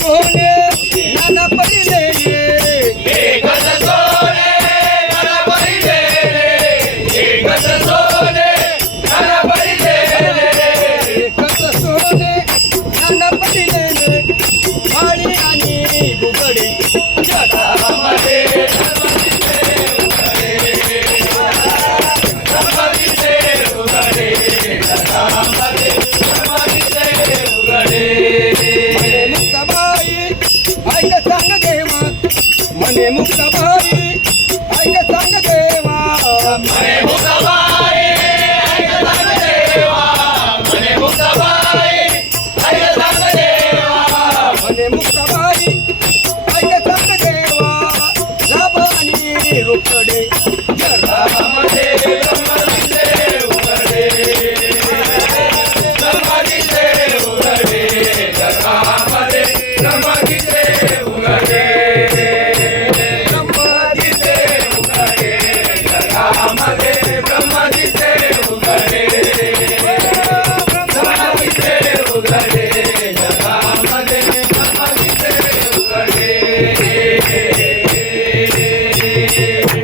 सोने नाना पडिले एकच सोने नाना पडिले एकच सोने नाना पडिले एकच सोने नाना पडिले माळी आणि बुगडी जगामध्ये मने मुक्ताबाई ऐक सांग देवा मने मुक्ताबाई ऐक सांग देवा मने मुक्ताबाई ऐक सांग देवा मने मुक्ताबाई